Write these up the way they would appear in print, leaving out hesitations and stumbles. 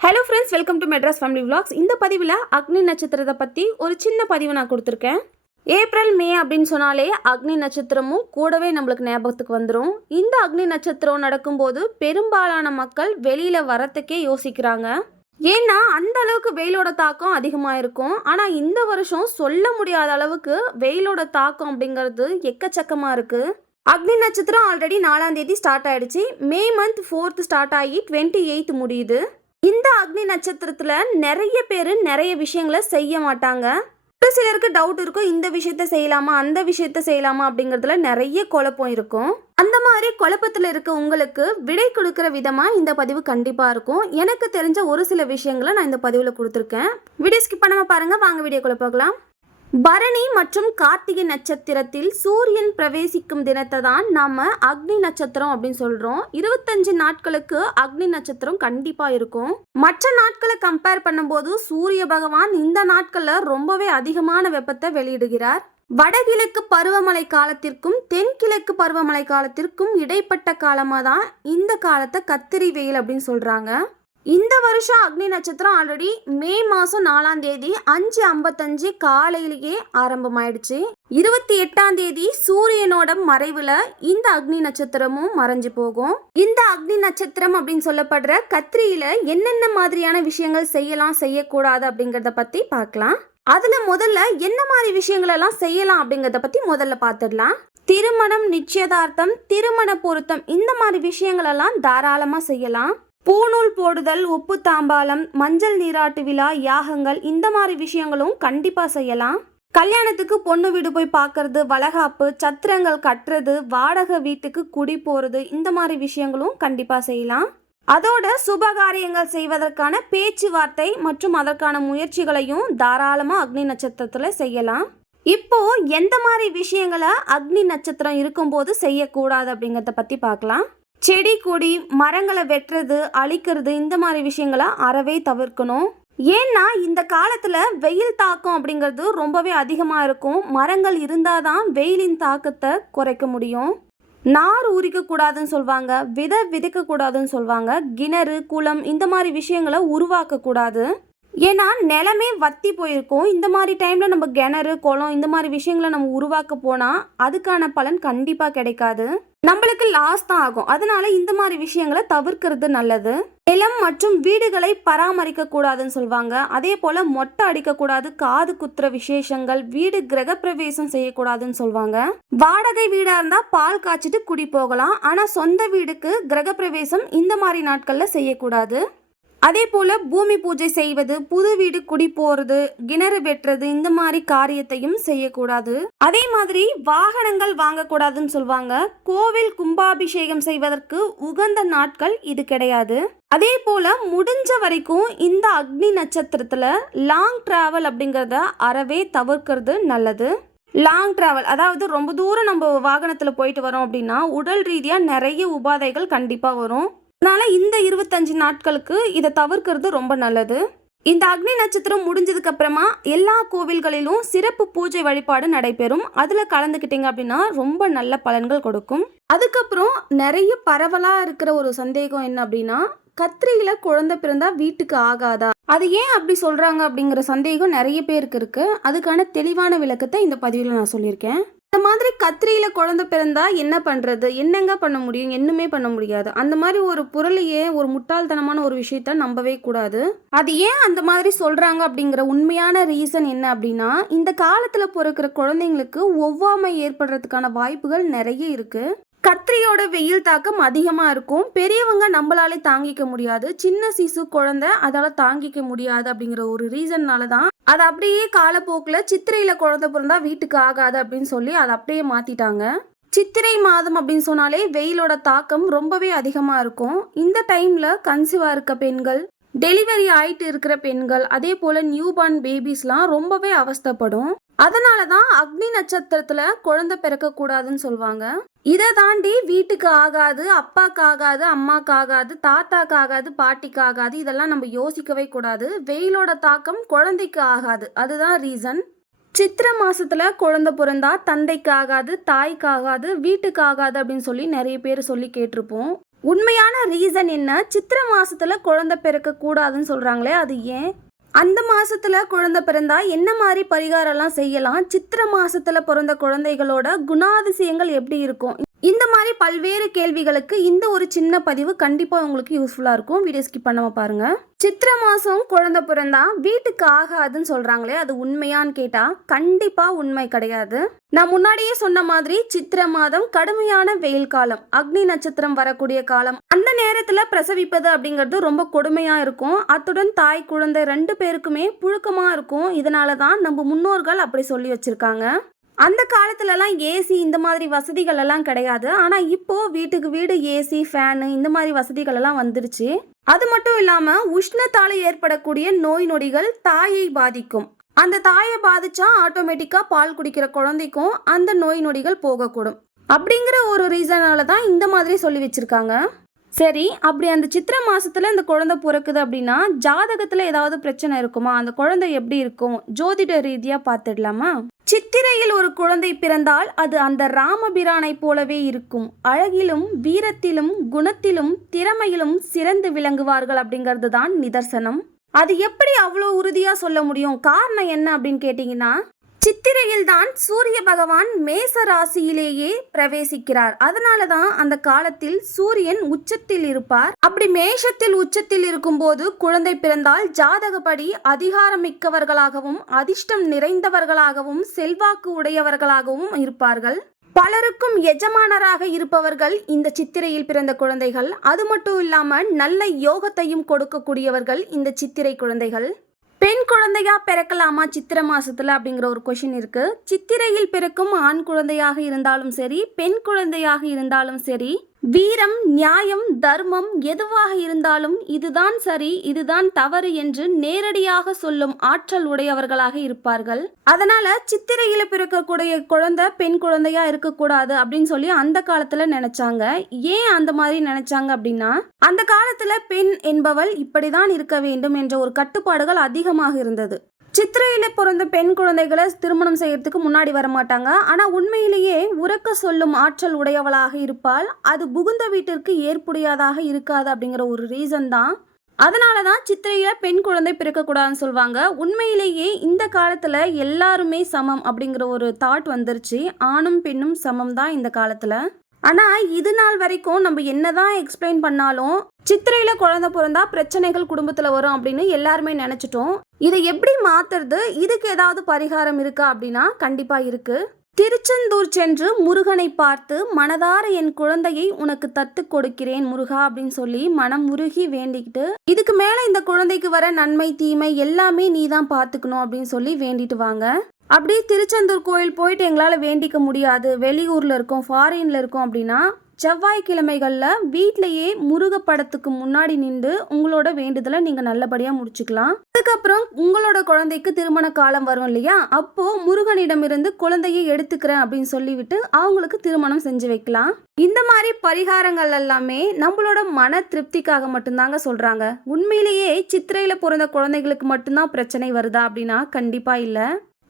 Hello friends, welcome to Madras family vlogs. இந்த பதிவில் அக்னி நட்சத்திரத்தை பற்றி ஒரு சின்ன பதிவு நான் கொடுத்துருக்கேன். ஏப்ரல் மே அப்படின்னு சொன்னாலே அக்னி நட்சத்திரமும் கூடவே நம்மளுக்கு ஞாபகத்துக்கு வந்துடும். இந்த அக்னி நட்சத்திரம் நடக்கும்போது பெரும்பாலான மக்கள் வெளியில் வரத்துக்கே யோசிக்கிறாங்க. ஏன்னா அந்த அளவுக்கு வெயிலோட தாக்கம் அதிகமாக இருக்கும். ஆனால் இந்த வருஷம் சொல்ல முடியாத அளவுக்கு வெயிலோட தாக்கம் அப்படிங்கிறது எக்கச்சக்கமாக இருக்குது. அக்னி நட்சத்திரம் ஆல்ரெடி 4ஆம் தேதி ஸ்டார்ட் ஆயிடுச்சு. மே மந்த் 4th ஸ்டார்ட் ஆகி 28th முடியுது. இந்த அக்னி நட்சத்திரத்தில் நிறைய பேர் நிறைய விஷயங்களை செய்ய மாட்டாங்க. ஒரு சிலருக்கு டவுட் இருக்கும், இந்த விஷயத்த செய்யலாமா அந்த விஷயத்த செய்யலாமா அப்படிங்கிறதுல நிறைய குழப்பம் இருக்கும். அந்த மாதிரி குழப்பத்தில் இருக்க உங்களுக்கு விடை கொடுக்குற விதமாக இந்த பதிவு கண்டிப்பாக இருக்கும். எனக்கு தெரிஞ்ச ஒரு சில விஷயங்களை நான் இந்த பதிவில் கொடுத்துருக்கேன். வீடியோ ஸ்கிப் பண்ணாமல் பாருங்கள். வாங்க வீடியோக்குள்ள பார்க்கலாம். பரணி மற்றும் கார்த்திகை நட்சத்திரத்தில் சூரியன் பிரவேசிக்கும் தினத்தை தான் நாம அக்னி நட்சத்திரம் அப்படின்னு சொல்றோம். 25 நாட்களுக்கு அக்னி நட்சத்திரம் கண்டிப்பா இருக்கும். மற்ற நாட்களை கம்பேர் பண்ணும்போது சூரிய பகவான் இந்த நாட்கள்ல ரொம்பவே அதிகமான வெப்பத்தை வெளியிடுகிறார். வடகிழக்கு பருவமழை காலத்திற்கும் தென்கிழக்கு பருவமழை காலத்திற்கும் இடைப்பட்ட காலமாக தான் இந்த காலத்தை கத்திரி வெயில் அப்படின்னு சொல்றாங்க. இந்த வருஷம் அக்னி நட்சத்திரம் ஆல்ரெடி மே மாதம் 4ஆம் தேதி 5:55 காலையிலேயே ஆரம்பமாயிடுச்சு. 28ஆம் தேதி சூரியனோட மறைவுல இந்த அக்னி நட்சத்திரமும் மறைஞ்சு போகும். இந்த அக்னி நட்சத்திரம் அப்படின்னு சொல்லப்படுற கத்திரியில என்னென்ன மாதிரியான விஷயங்கள் செய்யலாம் செய்யக்கூடாது அப்படிங்கிறத பத்தி பார்க்கலாம். அதுல முதல்ல என்ன மாதிரி விஷயங்கள் எல்லாம் செய்யலாம் அப்படிங்கிறத பத்தி முதல்ல பார்த்துடலாம். திருமணம், நிச்சயதார்த்தம், திருமண பொருத்தம் இந்த மாதிரி விஷயங்கள் எல்லாம் தாராளமா செய்யலாம். பூநூல் போடுதல், உப்பு தாம்பாலம், மஞ்சள் நீராட்டு விழா, யாகங்கள் இந்த மாதிரி விஷயங்களும் கண்டிப்பா செய்யலாம். கல்யாணத்துக்கு பொண்ணு வீடு போய் பார்க்கறது, வளகாப்பு, சத்திரங்கள் கட்டுறது, வாடகை வீட்டுக்கு குடி போறது இந்த மாதிரி விஷயங்களும் கண்டிப்பா செய்யலாம். அதோட சுபகாரியங்கள் செய்வதற்கான பேச்சுவார்த்தை மற்றும் அதற்கான முயற்சிகளையும் தாராளமா அக்னி நட்சத்திரத்துல செய்யலாம். இப்போ எந்த மாதிரி விஷயங்களை அக்னி நட்சத்திரம் இருக்கும்போது செய்யக்கூடாது அப்படிங்கிறத பத்தி பார்க்கலாம். செடி கொடி மரங்களை வெட்டுறது, அழிக்கிறது இந்த மாதிரி விஷயங்களை அறவே தவிர்க்கணும். ஏன்னா இந்த காலத்துல வெயில் தாக்கம் அப்படிங்கிறது ரொம்பவே அதிகமாக இருக்கும். மரங்கள் இருந்தாதான் வெயிலின் தாக்கத்தை குறைக்க முடியும். நார் உரிக்க கூடாதுன்னு சொல்லுவாங்க, விதைக்க கூடாதுன்னு சொல்லுவாங்க. கிணறு, குளம் இந்த மாதிரி விஷயங்களை உருவாக்க கூடாது. ஏன்னா நிலமே வத்தி போயிருக்கும். இந்த மாதிரி டைம்ல நம்ம கிணறு, குளம் இந்த மாதிரி விஷயங்களை நம்ம உருவாக்க போனா அதுக்கான பலன் கண்டிப்பா கிடைக்காது, நம்மளுக்கு லாஸ் தான் ஆகும். அதனால இந்த மாதிரி விஷயங்களை தவிர்க்கிறது நல்லது. நிலம் மற்றும் வீடுகளை பராமரிக்க கூடாதுன்னு சொல்லுவாங்க. அதே போல மொட்டை அடிக்க கூடாது, காது குத்துற விசேஷங்கள், வீடு கிரகப்பிரவேசம் செய்யக்கூடாதுன்னு சொல்லுவாங்க. வாடகை வீடா இருந்தா பால் காய்ச்சிட்டு குடி போகலாம். ஆனா சொந்த வீடுக்கு கிரகப்பிரவேசம் இந்த மாதிரி நாட்கள்ல செய்யக்கூடாது. அதே போல் பூமி பூஜை செய்வது, புது வீடு குடி போகிறது, கிணறு வெட்டுறது இந்த மாதிரி காரியத்தையும் செய்யக்கூடாது. அதே மாதிரி வாகனங்கள் வாங்கக்கூடாதுன்னு சொல்லுவாங்க. கோவில் கும்பாபிஷேகம் செய்வதற்கு உகந்த நாட்கள் இது கிடையாது. அதே போல் முடிஞ்ச வரைக்கும் இந்த அக்னி நட்சத்திரத்தில் லாங் டிராவல் அப்படிங்கிறத அறவே தவிர்க்கிறது நல்லது. லாங் டிராவல் அதாவது ரொம்ப தூரம் நம்ம வாகனத்தில் போயிட்டு வரோம் அப்படின்னா உடல் ரீதியாக நிறைய உபாதைகள் கண்டிப்பாக வரும். அதனால இந்த 25 நாட்களுக்கு இதை தவிர்க்கிறது ரொம்ப நல்லது. இந்த அக்னி நட்சத்திரம் முடிஞ்சதுக்கு அப்புறமா எல்லா கோவில்களிலும் சிறப்பு பூஜை வழிபாடு நடைபெறும். அதுல கலந்துக்கிட்டீங்க அப்படின்னா ரொம்ப நல்ல பலன்கள் கொடுக்கும். அதுக்கப்புறம் நிறைய பரவலா இருக்கிற ஒரு சந்தேகம் என்ன அப்படின்னா, கத்திரியில குழந்தை பிறந்தா வீட்டுக்கு ஆகாதா, அது ஏன் அப்படி சொல்றாங்க அப்படிங்கிற சந்தேகம் நிறைய பேருக்கு இருக்கு. அதுக்கான தெளிவான விளக்கத்தை இந்த பதிவில் நான் சொல்லியிருக்கேன். இந்த மாதிரி கத்திரியில குழந்தை பிறந்தா என்ன பண்றது, என்னங்க பண்ண முடியும், என்னமே பண்ண முடியாது. அந்த மாதிரி ஒரு பொருளையே, ஒரு முட்டாள்தனமான ஒரு விஷயத்த நம்பவே கூடாது. அது ஏன் அந்த மாதிரி சொல்றாங்க அப்படிங்கிற உண்மையான ரீசன் என்ன அப்படின்னா, இந்த காலத்துல பிறக்கிற குழந்தைங்களுக்கு ஒவ்வாமை ஏற்படுறதுக்கான வாய்ப்புகள் நிறைய இருக்கு. கத்திரியோட வெயில் தாக்கம் அதிகமாக இருக்கும். பெரியவங்க நம்மளாலே தாங்கிக்க முடியாது, சின்ன சிசு குழந்தை அதால தாங்கிக்க முடியாது அப்படிங்கிற ஒரு ரீசன்னால தான் அது அப்படியே காலப்போக்கில் சித்திரையில் குழந்தை பிறந்தா வீட்டுக்கு ஆகாது அப்படின்னு சொல்லி அதை அப்படியே மாற்றிட்டாங்க. சித்திரை மாதம் அப்படின்னு சொன்னாலே வெயிலோட தாக்கம் ரொம்பவே அதிகமாக இருக்கும். இந்த டைமில் கன்சீவாக இருக்க பெண்கள், டெலிவரி ஆயிட்டு இருக்கிற பெண்கள், அதே போல் நியூபார்ன் பேபிஸ்லாம் ரொம்பவே அவஸ்தைப்படும். அதனால தான் அக்னி நட்சத்திரத்தில் குழந்தை பிறக்கக்கூடாதுன்னு சொல்லுவாங்க. இதை தாண்டி வீட்டுக்கு ஆகாது, அப்பாவுக்கு ஆகாது, அம்மாவுக்கு ஆகாது, தாத்தாக்கு ஆகாது, பாட்டிக்கு ஆகாது இதெல்லாம் நம்ம யோசிக்கவே கூடாது. வெயிலோட தாக்கம் குழந்தைக்கு ஆகாது, அதுதான் ரீசன். சித்திரை மாசத்துல குழந்தை பிறந்தா தந்தைக்கு ஆகாது, தாய்க்கு ஆகாது, வீட்டுக்கு ஆகாது அப்படின்னு சொல்லி நிறைய பேர் சொல்லி கேட்டிருப்போம். உண்மையான ரீசன் என்ன? சித்திரை மாசத்துல குழந்தை பிறக்க கூடாதுன்னு சொல்றாங்களே, அது ஏன்? அந்த மாசத்துல குழந்தை பிறந்தா என்ன மாதிரி பரிகாரம்லாம் செய்யலாம்? சித்திரை மாசத்துல பிறந்த குழந்தைகளோட குணாதிசயங்கள் எப்படி இருக்கும்? இந்த மாதிரி பல்வேறு கேள்விகளுக்கு இந்த ஒரு சின்ன பதிவு கண்டிப்பா உங்களுக்கு யூஸ்ஃபுல்லா இருக்கும். வீடியோ ஸ்கிப் பண்ணாம பாருங்க. சித்திரை மாசம் குழந்தை பிறந்தா வீட்டுக்கு ஆகாதுன்னு சொல்றாங்களே, அது உண்மையான்னு கேட்டா கண்டிப்பா உண்மை கிடையாது. நான் முன்னாடியே சொன்ன மாதிரி சித்திரை மாதம் கடுமையான வெயில் காலம், அக்னி நட்சத்திரம் வரக்கூடிய காலம். அந்த நேரத்துல பிரசவிப்பது அப்படிங்கிறது ரொம்ப கொடுமையா இருக்கும். அத்துடன் தாய் குழந்தை 2 பேருக்குமே புழுக்கமா இருக்கும். இதனாலதான் நம்ம முன்னோர்கள் அப்படி சொல்லி வச்சிருக்காங்க. அந்த காலத்துலலாம் ஏசி இந்த மாதிரி வசதிகள் எல்லாம் கிடையாது. ஆனால் இப்போ வீட்டுக்கு வீடு ஏசி, ஃபேனு இந்த மாதிரி வசதிகள் எல்லாம் வந்துருச்சு. அது மட்டும் இல்லாமல் உஷ்ணத்தால் ஏற்படக்கூடிய நோய் நொடிகள் தாயை பாதிக்கும். அந்த தாயை பாதிச்சா ஆட்டோமேட்டிக்காக பால் குடிக்கிற குழந்தைக்கும் அந்த நோய் நொடிகள் போகக்கூடும். அப்படிங்கிற ஒரு ரீசனால தான் இந்த மாதிரி சொல்லி வச்சிருக்காங்க. சரி, அப்படி அந்த சித்திரை மாசத்துல இந்த குழந்தை பிறக்குது அப்படின்னா ஜாதகத்துல ஏதாவது பிரச்சனை இருக்குமா? அந்த குழந்தை எப்படி இருக்கும்? ஜோதிட ரீதியா பார்த்துடலாமா? சித்திரையில் ஒரு குழந்தை பிறந்தால் அது அந்த ராமபிரானை போலவே இருக்கும். அழகிலும் வீரத்திலும் குணத்திலும் திறமையிலும் சிறந்து விளங்குவார்கள் அப்படிங்கிறது தான் நிதர்சனம். அது எப்படி அவ்வளோ உறுதியா சொல்ல முடியும்? காரணம் என்ன அப்படின்னு கேட்டீங்கன்னா, சித்திரையில் தான் சூரிய பகவான் மேச ராசியிலேயே பிரவேசிக்கிறார். அதனால தான் அந்த காலத்தில் சூரியன் உச்சத்தில் இருப்பார். அப்படி மேஷத்தில் உச்சத்தில் இருக்கும்போது குழந்தை பிறந்தால் ஜாதகப்படி அதிகாரமிக்கவர்களாகவும் அதிர்ஷ்டம் நிறைந்தவர்களாகவும் செல்வாக்கு உடையவர்களாகவும் இருப்பார்கள். பலருக்கும் எஜமானராக இருப்பவர்கள் இந்த சித்திரையில் பிறந்த குழந்தைகள். அது மட்டும் இல்லாமல் நல்ல யோகத்தையும் கொடுக்கக்கூடியவர்கள் இந்த சித்திரை குழந்தைகள். பெண் குழந்தையா பிறக்கலாமா சித்திரை மாசத்துல அப்படிங்கிற ஒரு கொஷின் இருக்கு. சித்திரையில் பிறக்கும் ஆண் குழந்தையாக இருந்தாலும் சரி, பெண் குழந்தையாக இருந்தாலும் சரி, வீரம், நியாயம், தர்மம் எதுவாக இருந்தாலும் இதுதான் சரி, இதுதான் தவறு என்று நேரடியாக சொல்லும் ஆற்றல் உடையவர்களாக இருப்பார்கள். அதனால சித்திரையில பிறக்கக்கூடிய குழந்தை பெண் குழந்தையா இருக்கக்கூடாது அப்படின்னு சொல்லி அந்த காலத்துல நினைச்சாங்க. ஏன் அந்த மாதிரி நினைச்சாங்க அப்படின்னா, அந்த காலத்துல பெண் என்பவள் இப்படிதான் இருக்க வேண்டும் என்ற ஒரு கட்டுப்பாடுகள் அதிகமாக இருந்தது. சித்திரையில பிறந்த பெண் குழந்தைகளை திருமணம் செய்யறதுக்கு முன்னாடி வரமாட்டாங்க. ஆனா உண்மையிலேயே உறக்க சொல்லும் ஆற்றல் உடையவளாக இருப்பாள். அது புகுந்த வீட்டிற்கு ஏற்புடையதாக இருக்காது அப்படிங்கிற ஒரு ரீசன் தான். அதனாலதான் சித்திரையில பெண் குழந்தை பிறக்கக்கூடாதுன்னு சொல்லுவாங்க. உண்மையிலேயே இந்த காலத்துல எல்லாருமே சமம் அப்படிங்கிற ஒரு தாட் வந்துருச்சு. ஆணும் பெண்ணும் சமம் தான் இந்த காலத்துல. ஆனால் இது நாள் வரைக்கும் நம்ம என்னதான் எக்ஸ்பிளைன் பண்ணாலும் சித்திரையில் குழந்தை பிறந்தா பிரச்சனைகள் குடும்பத்தில் வரும் அப்படின்னு எல்லாருமே நினச்சிட்டோம். இதை எப்படி மாற்றுறது? இதுக்கு ஏதாவது பரிகாரம் இருக்கா அப்படின்னா கண்டிப்பாக இருக்குது. திருச்செந்தூர் சென்று முருகனை பார்த்து மனதார என் குழந்தையை உனக்கு தத்து கொடுக்கிறேன் முருகா அப்படின்னு சொல்லி மனம் உருகி வேண்டிக்கிட்டு, இதுக்கு மேலே இந்த குழந்தைக்கு வர நன்மை தீமை எல்லாமே நீ தான் பார்த்துக்கணும் அப்படின்னு சொல்லி வேண்டிட்டு வாங்க. அப்படி திருச்செந்தூர் கோயில் போயிட்டு எங்களால் வேண்டிக்க முடியாது, வெளியூரில் இருக்கோம், ஃபாரினில் இருக்கோம் அப்படின்னா செவ்வாய்க்கிழமைகளில் வீட்டிலையே முருக படத்துக்கு முன்னாடி நின்று உங்களோட வேண்டுதலை நீங்கள் நல்லபடியாக முடிச்சுக்கலாம். அதுக்கப்புறம் உங்களோட குழந்தைக்கு திருமண காலம் வரும் இல்லையா, அப்போது முருகனிடமிருந்து குழந்தையை எடுத்துக்கிறேன் அப்படின்னு சொல்லிவிட்டு அவங்களுக்கு திருமணம் செஞ்சு வைக்கலாம். இந்த மாதிரி பரிகாரங்கள் எல்லாமே நம்மளோட மன திருப்திக்காக மட்டும்தாங்க சொல்கிறாங்க. உண்மையிலேயே சித்திரையில் பிறந்த குழந்தைகளுக்கு மட்டும்தான் பிரச்சனை வருதா அப்படின்னா கண்டிப்பாக இல்லை.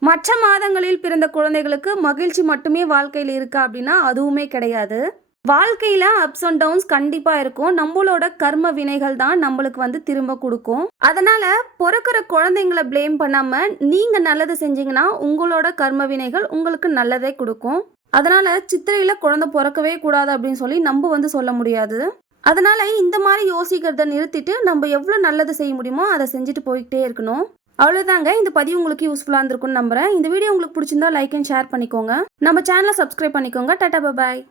மற்ற மாதங்களில் பிறந்த குழந்தைகளுக்கு மகிழ்ச்சி மட்டுமே வாழ்க்கையில் இருக்கா அப்படின்னா அதுவுமே கிடையாது. வாழ்க்கையில் அப்ஸ் அண்ட் டவுன்ஸ் கண்டிப்பாக இருக்கும். நம்மளோட கர்ம வினைகள் தான் நம்மளுக்கு திரும்ப கொடுக்கும். அதனால் பிறக்கிற குழந்தைங்களை ப்ளேம் பண்ணாமல் நீங்கள் நல்லது செஞ்சீங்கன்னா உங்களோட கர்ம வினைகள் உங்களுக்கு நல்லதே கொடுக்கும். அதனால் சித்திரையில் குழந்தை பிறக்கவே கூடாது அப்படின்னு சொல்லி நம்ம சொல்ல முடியாது. அதனால் இந்த மாதிரி யோசிக்கிறத நிறுத்திட்டு நம்ம எவ்வளோ நல்லது செய்ய முடியுமோ அதை செஞ்சுட்டு போய்கிட்டே இருக்கணும். அவ்வளோதாங்க. இந்த பதிவு உங்களுக்கு யூஸ்ஃபுல்லாக இருந்திருக்குன்னு நம்புகிறேன். இந்த வீடியோ உங்களுக்கு பிடிச்சிருந்தா லைக் அண்ட் ஷேர் பண்ணிக்கோங்க. நம்ம சேனலை சப்ஸ்கிரைப் பண்ணிக்கோங்க. டாடா, பாய்.